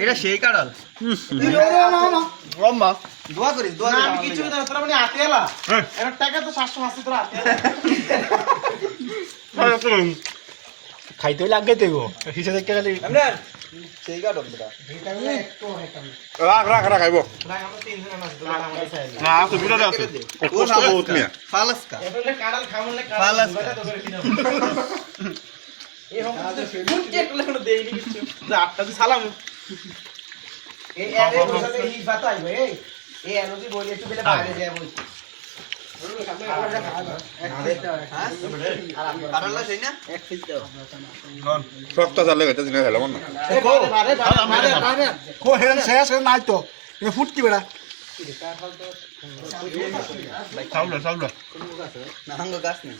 এটা সেই কাঁড়াল দোয়া করিস দোয়া আমি কিছু না তোরা মানে হাতে এলা এর টাকা তো 700 আছে তোরা হাতে খাইতে লাগে তো গো হিসেবে দেখতে খালি আমরা সেই কাঁড়াল বেটা এটা একটু রাখ খাইব না আমরা তিনজন মাছ ধরা আমাদের চাই না আছে বিরাট আছে কষ্ট বহুত মিয়া ফালাসকা এটা কাঁড়াল খামলে কাঁড়াল তো করে কিনা এই হম বুঝতে একটু কোনো দেইনি কিছু না আটটা দি সালাম এই এর বসাতে এই বাত আইবে এই এনজি বলি একটু বেলে বাইরে যায় বল কাঁড়াল সেই না এক পিস দাও শক্ত চালে এটা দিনে খেলাম না কো হেন শেষ নাই তো এ ফুটকি বেড়া চাউল না হাঙ্গ গাছ নেই